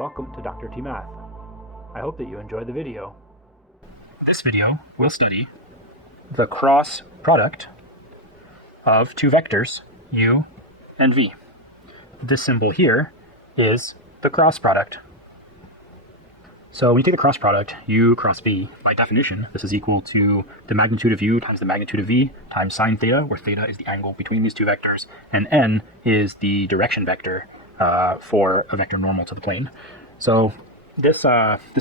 Welcome to Dr. T Math. I hope that you enjoyed the video. This video will study the cross product of two vectors, u and v. This symbol here is the cross product. So when you take the cross product, u cross v, by definition, this is equal to the magnitude of u times the magnitude of v times sine theta, where theta is the angle between these two vectors, and n is the direction vector for a vector normal to the plane. So this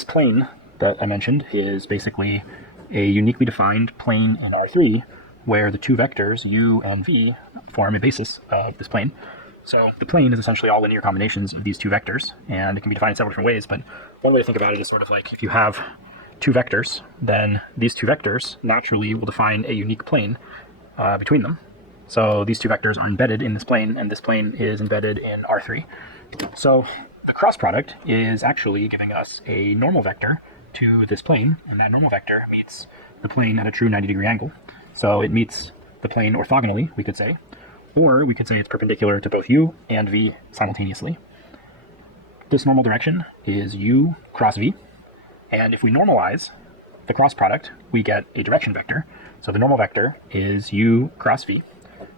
plane that I mentioned is basically a uniquely defined plane in R3, where the two vectors, u and v, form a basis of this plane. So the plane is essentially all linear combinations of these two vectors, and it can be defined in several different ways, but one way to think about it is sort of like if you have two vectors, then these two vectors naturally will define a unique plane between them. So these two vectors are embedded in this plane, and this plane is embedded in R3. So the cross product is actually giving us a normal vector to this plane, and that normal vector meets the plane at a true 90-degree angle. So it meets the plane orthogonally, we could say, or we could say it's perpendicular to both u and v simultaneously. This normal direction is u cross v, and if we normalize the cross product, we get a direction vector. So the normal vector is u cross v,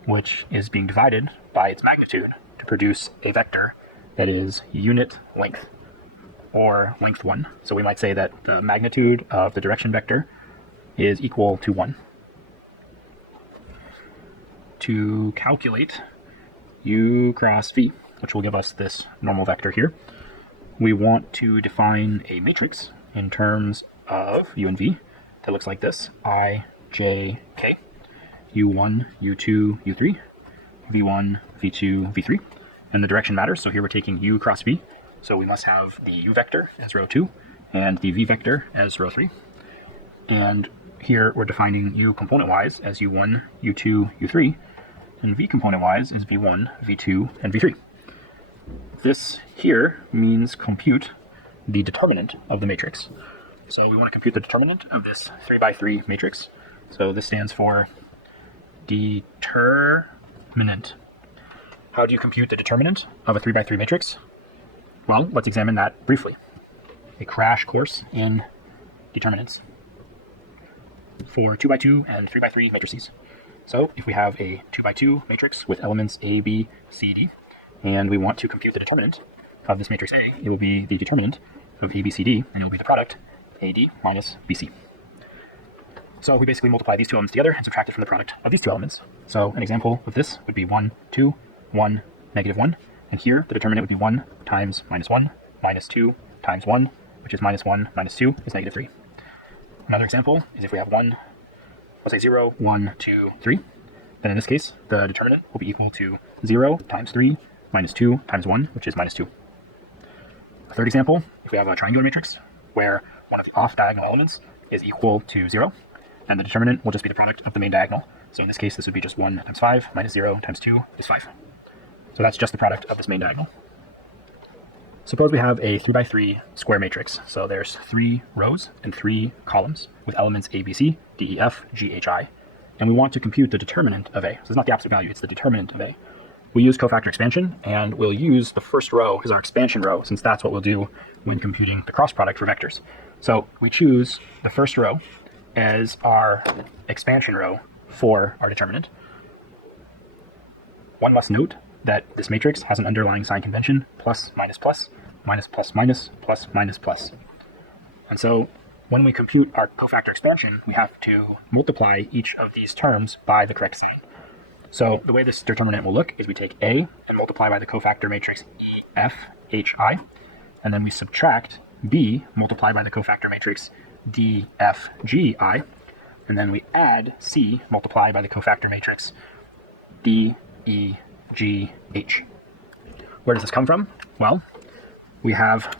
which is being divided by its magnitude to produce a vector that is unit length, or length 1. So we might say that the magnitude of the direction vector is equal to 1. To calculate u cross v, which will give us this normal vector here, we want to define a matrix in terms of u and v that looks like this: I, j, k, u1, u2, u3, v1, v2, v3. And the direction matters, so here we're taking u cross v, so we must have the u vector as row 2 and the v vector as row 3. And here we're defining u component-wise as u1, u2, u3, and v component-wise is v1, v2, and v3. This here means compute the determinant of the matrix. So we want to compute the determinant of this 3x3 matrix. So this stands for determinant. How do you compute the determinant of a 3x3 matrix? Well, let's examine that briefly. A crash course in determinants for 2x2 and 3x3 matrices. So if we have a 2x2 matrix with elements A, B, C, D, and we want to compute the determinant of this matrix A, it will be the determinant of A, B, C, D, and it will be the product AD minus BC. So we basically multiply these two elements together and subtract it from the product of these two elements. So an example of this would be 1, 2, 1, negative 1, and here the determinant would be 1 times minus 1 minus 2 times 1, which is minus 1 minus 2 is negative 3. Another example is if we have 1, let's say 0, 1, 2, 3, then in this case the determinant will be equal to 0 times 3 minus 2 times 1, which is minus 2. A third example, if we have a triangular matrix where one of the off-diagonal elements is equal to 0, and the determinant will just be the product of the main diagonal. So in this case this would be just 1 times 5 minus 0 times 2 is 5. So that's just the product of this main diagonal. Suppose we have a 3x3 square matrix. So there's 3 rows and 3 columns with elements A, B, C, D, E, F, G, H, I. And we want to compute the determinant of A. So it's not the absolute value, it's the determinant of A. We use cofactor expansion, and we'll use the first row as our expansion row, since that's what we'll do when computing the cross product for vectors. So we choose the first row as our expansion row for our determinant. One must note that this matrix has an underlying sign convention: plus, minus, plus, minus, plus, minus, plus, minus, plus. And so when we compute our cofactor expansion, we have to multiply each of these terms by the correct sign. So the way this determinant will look is we take A and multiply by the cofactor matrix E, F, H, I, and then we subtract B, multiply by the cofactor matrix D, F, G, I, and then we add C, multiply by the cofactor matrix D, E, G, H. Where does this come from? Well, we have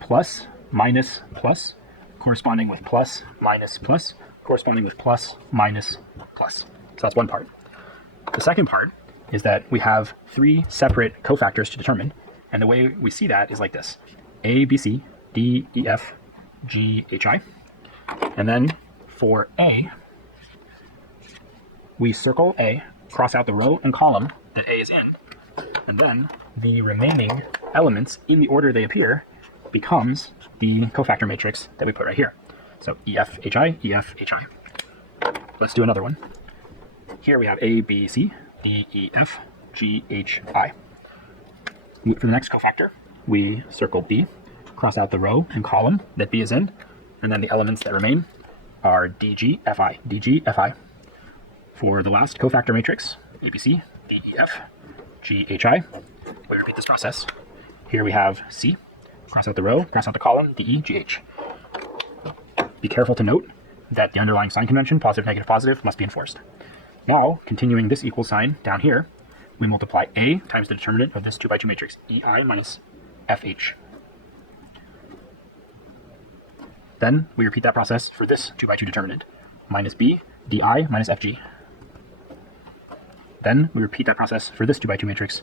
plus, minus, plus, corresponding with plus, minus, plus, corresponding with plus, minus, plus. So that's one part. The second part is that we have 3 separate cofactors to determine, and the way we see that is like this: A, B, C, D, E, F, G, H, I. And then for A, we circle A, cross out the row and column that A is in, and then the remaining elements in the order they appear becomes the cofactor matrix that we put right here. So EFHI, EFHI. Let's do another one. Here we have A, B, C, D, E, F, G, H, I. For the next cofactor, we circle B, cross out the row and column that B is in, and then the elements that remain are DG, FI, DG, FI. For the last cofactor matrix, ABC, DEF, GHI, we repeat this process. Here we have C, cross out the row, cross out the column, DE, GH. Be careful to note that the underlying sign convention, positive, negative, positive, must be enforced. Now, continuing this equal sign down here, we multiply A times the determinant of this 2 by 2 matrix, EI minus FH. Then we repeat that process for this 2 by 2 determinant, minus B, DI minus FG. Then we repeat that process for this 2 by 2 matrix,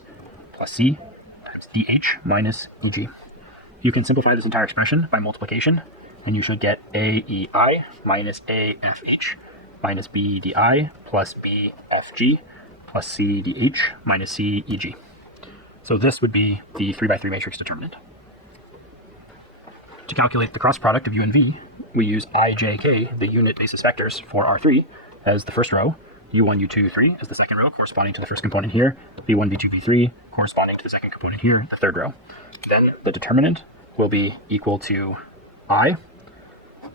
plus C times DH minus EG. You can simplify this entire expression by multiplication, and you should get AEI minus AFH minus BDI plus BFG plus CDH minus CEG. So this would be the 3 by 3 matrix determinant. To calculate the cross product of U and V, we use IJK, the unit basis vectors for R3, as the first row, U1, U2, U3 as the second row, corresponding to the first component here, V1, V2, V3, corresponding to the second component here, the third row. Then the determinant will be equal to I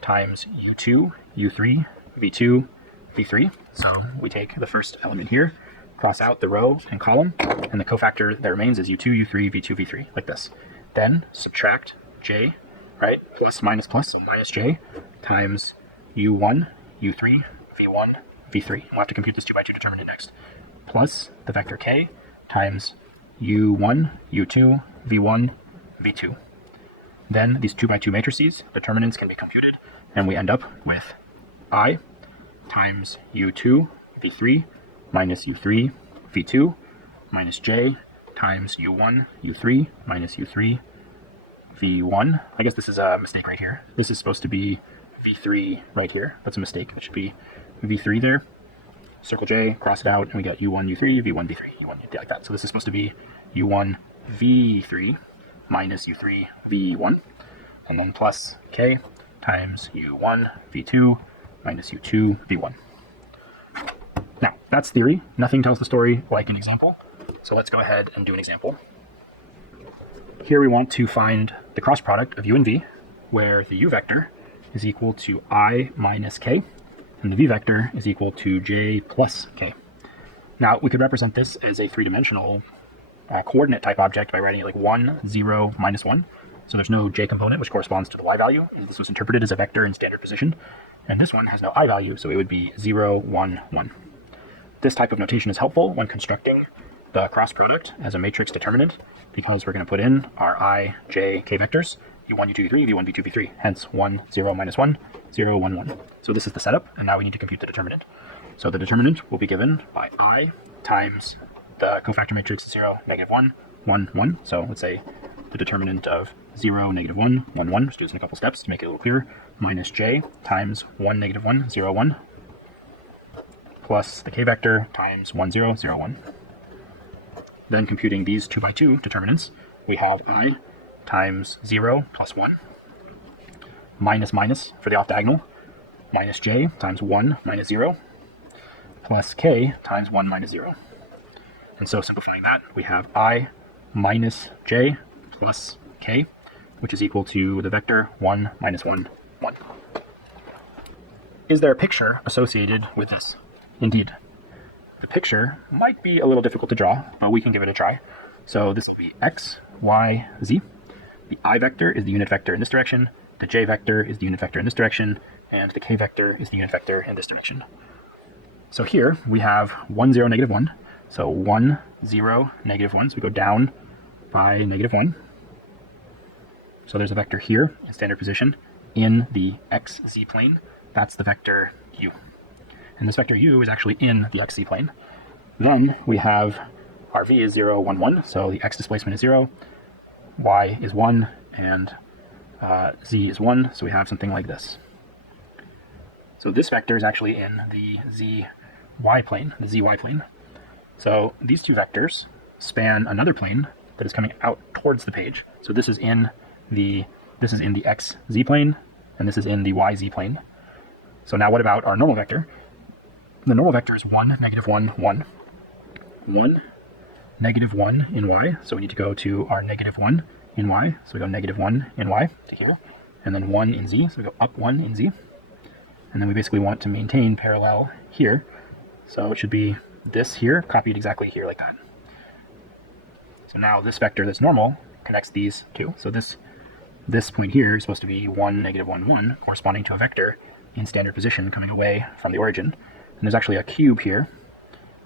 times U2, U3, V2, V3. So we take the first element here, cross out the row and column, and the cofactor that remains is U2, U3, V2, V3, like this. Then subtract J, right, plus minus plus, so minus J, times U1, U3, V1, V3. We'll have to compute this 2 by 2 determinant next. Plus the vector K times U1, U2, V1, V2. Then these 2 by 2 matrices, determinants can be computed, and we end up with I times U2, V3, minus U3, V2, minus J times U1, U3, minus U3, V1. I guess this is a mistake right here. This is supposed to be V3 right here. That's a mistake. It should be V3 there. Circle J, cross it out, and we got U1, U3, V1, V3, U1, like that. So this is supposed to be U1, V3 minus U3, V1, and then plus K times U1, V2 minus U2, V1. Now, that's theory. Nothing tells the story like an example. So let's go ahead and do an example. Here we want to find the cross product of U and V, where the U vector is equal to I minus K, and the V vector is equal to J plus K. Now, we could represent this as a three-dimensional coordinate type object by writing it like 1, 0, minus 1. So there's no J component, which corresponds to the Y value. And this was interpreted as a vector in standard position. And this one has no I value, so it would be 0, 1, 1. This type of notation is helpful when constructing the cross product as a matrix determinant, because we're going to put in our I, J, K vectors, U1, U2, U3, V1, V2, V3, hence 1, 0, minus 1, 0, 1, 1. So this is the setup, and now we need to compute the determinant. So the determinant will be given by I times the cofactor matrix 0, negative 1, 1, 1. So let's say the determinant of 0, negative 1, 1, 1. Just do this in a couple steps to make it a little clearer. Minus J times 1, negative 1, 0, 1, plus the K vector times 1, 0, 0, 1. Then computing these 2 by 2 determinants, we have I times 0 plus 1, minus minus for the off diagonal, minus J times 1 minus 0, plus K times 1 minus 0. And so simplifying that, we have I minus J plus K, which is equal to the vector 1 minus 1, 1. Is there a picture associated with this? Indeed. The picture might be a little difficult to draw, but we can give it a try. So this would be X, Y, Z. The I vector is the unit vector in this direction, the J vector is the unit vector in this direction, and the K vector is the unit vector in this direction. So here we have 1, 0, negative 1. So 1, 0, negative 1. So we go down by negative 1. So there's a vector here in standard position in the XZ plane. That's the vector U. And this vector U is actually in the XZ plane. Then we have our V is 0, 1, 1. So the X displacement is 0, Y is 1, and Z is 1. So we have something like this. So this vector is actually in the ZY plane, the ZY plane. So these two vectors span another plane that is coming out towards the page. So this is in the this is in the xz plane, and this is in the yz plane. So now what about our normal vector? The normal vector is 1, -1, 1. 1, -1 in y, so we need to go to our -1 in y, so we go -1 in y to here, and then 1 in z, so we go up 1 in z, and then we basically want to maintain parallel here, so it should be this here, copied exactly here like that. So now this vector that's normal connects these two, so this point here is supposed to be 1, -1, 1, corresponding to a vector in standard position coming away from the origin, and there's actually a cube here,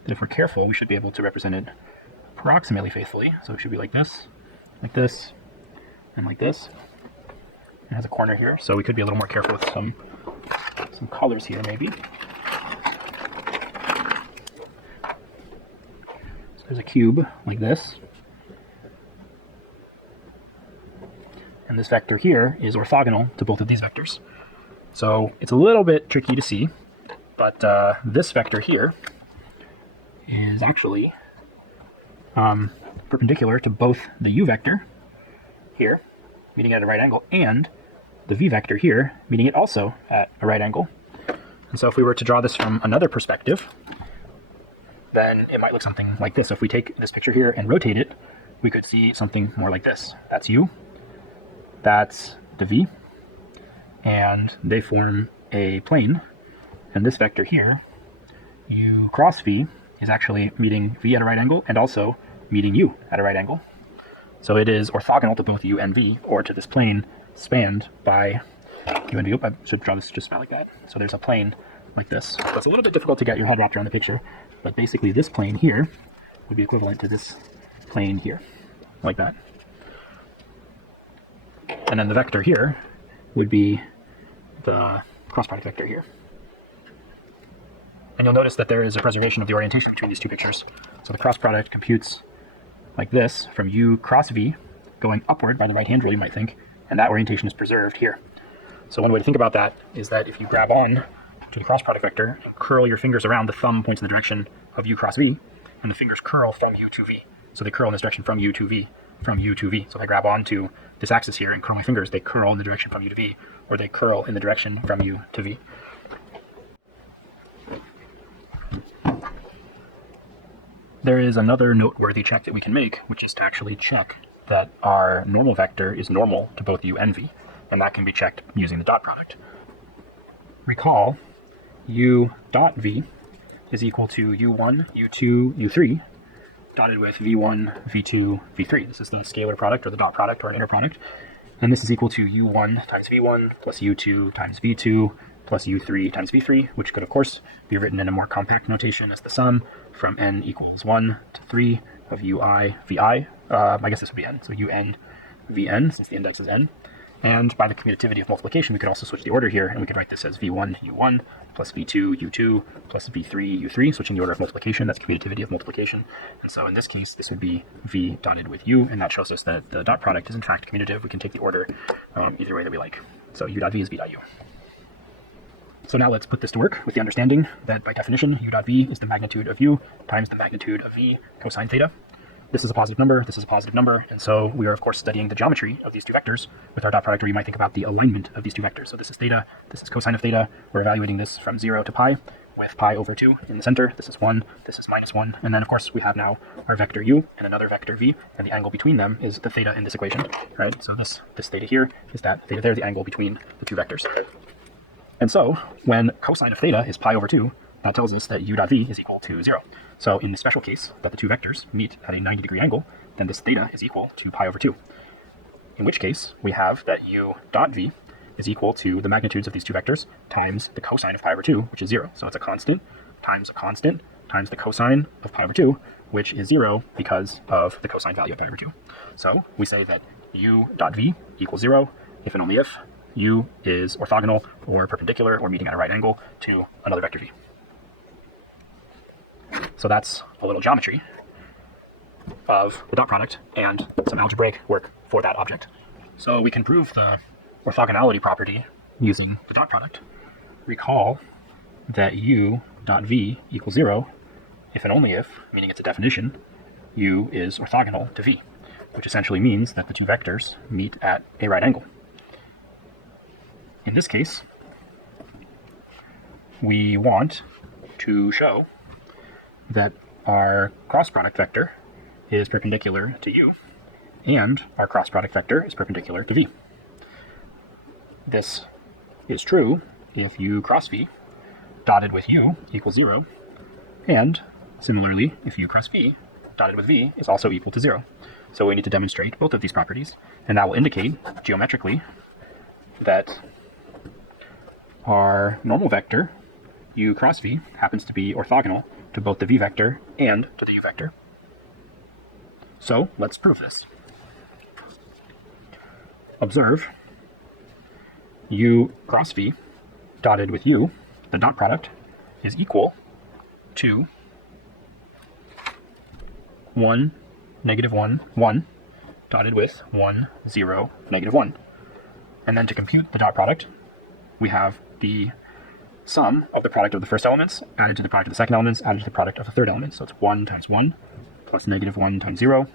that if we're careful, we should be able to represent it approximately faithfully. So it should be like this, and like this. It has a corner here, so we could be a little more careful with some colors here, maybe. So there's a cube like this. And this vector here is orthogonal to both of these vectors. So it's a little bit tricky to see, but this vector here is actually perpendicular to both the u vector here, meeting at a right angle, and the v vector here, meeting it also at a right angle. And so if we were to draw this from another perspective, then it might look something like this. So if we take this picture here and rotate it, we could see something more like this. That's u, that's the v, and they form a plane. And this vector here, u cross v, is actually meeting v at a right angle and also meeting u at a right angle. So it is orthogonal to both u and v, or to this plane spanned by u and v. I should draw this just about like that. So there's a plane like this. So it's a little bit difficult to get your head wrapped around the picture, but basically this plane here would be equivalent to this plane here, like that. And then the vector here would be the cross product vector here. And you'll notice that there is a preservation of the orientation between these two pictures. So the cross product computes like this from u cross v, going upward by the right hand rule, you might think, and that orientation is preserved here. So one way to think about that is that if you grab on to the cross product vector and curl your fingers around, the thumb points in the direction of u cross v, and the fingers curl from u to v. So they curl in this direction from u to v, from u to v. So if I grab on to this axis here and curl my fingers, they curl in the direction from u to v, or they curl in the direction from u to v. There is another noteworthy check that we can make, which is to actually check that our normal vector is normal to both u and v, and that can be checked using the dot product. Recall, u dot v is equal to u1, u2, u3, dotted with v1, v2, v3. This is the scalar product, or the dot product, or an inner product, and this is equal to u1 times v1 plus u2 times v2 plus u3 times v3, which could of course be written in a more compact notation as the sum from n equals 1 to 3 of ui vi. I guess this would be n, so un vn, since the index is n. And by the commutativity of multiplication, we could also switch the order here, and we could write this as v1 u1 plus v2 u2 plus v3 u3, switching the order of multiplication. That's commutativity of multiplication. And so in this case, this would be v dotted with u, and that shows us that the dot product is in fact commutative. We can take the order either way that we like. So u dot v is v dot u. So now let's put this to work with the understanding that by definition, u dot v is the magnitude of u times the magnitude of v cosine theta. This is a positive number, this is a positive number, and so we are of course studying the geometry of these two vectors with our dot product, or you might think about the alignment of these two vectors. So this is theta, this is cosine of theta. We're evaluating this from 0 to pi, with pi over 2 in the center. This is 1, this is minus 1, and then of course we have now our vector u and another vector v, and the angle between them is the theta in this equation, right? So this theta here is that theta there, the angle between the two vectors. And so when cosine of theta is pi over 2, that tells us that u dot v is equal to 0. So in the special case that the two vectors meet at a 90-degree angle, then this theta is equal to pi over 2. In which case, we have that u dot v is equal to the magnitudes of these two vectors times the cosine of pi over 2, which is 0. So it's a constant times the cosine of pi over 2, which is 0 because of the cosine value of pi over 2. So we say that u dot v equals 0 if and only if u is orthogonal or perpendicular or meeting at a right angle to another vector v. So that's a little geometry of the dot product and some algebraic work for that object. So we can prove the orthogonality property using the dot product. Recall that u dot v equals 0 if and only if, meaning it's a definition, u is orthogonal to v, which essentially means that the two vectors meet at a right angle. in this case, we want to show that our cross product vector is perpendicular to u, and our cross product vector is perpendicular to v. This is true if u cross v dotted with u equals 0, and similarly if u cross v dotted with v is also equal to 0. So we need to demonstrate both of these properties, and that will indicate geometrically that our normal vector u cross v happens to be orthogonal to both the v vector and to the u vector. So let's prove this. Observe u cross v dotted with u, the dot product, is equal to 1, negative 1, 1, dotted with 1, 0, negative 1. And then to compute the dot product, we have the sum of the product of the first elements added to the product of the second elements added to the product of the third element. So it's 1 times 1 plus negative 1 times 0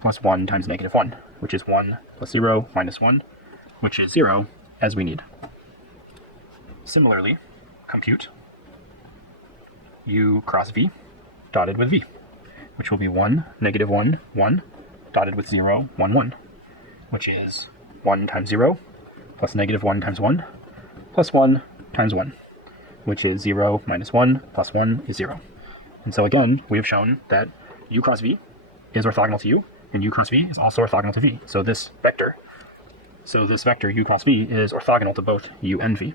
plus 1 times negative 1, which is 1 plus 0 minus 1, which is 0, as we need. Similarly, compute u cross v dotted with v, which will be 1, negative 1, 1, dotted with 0, 1, 1, which is 1 times 0 plus negative 1 times 1 plus 1 times 1, which is 0 minus 1 plus 1 is 0. And so again, we have shown that u cross v is orthogonal to u, and u cross v is also orthogonal to v. So this vector u cross v is orthogonal to both u and v.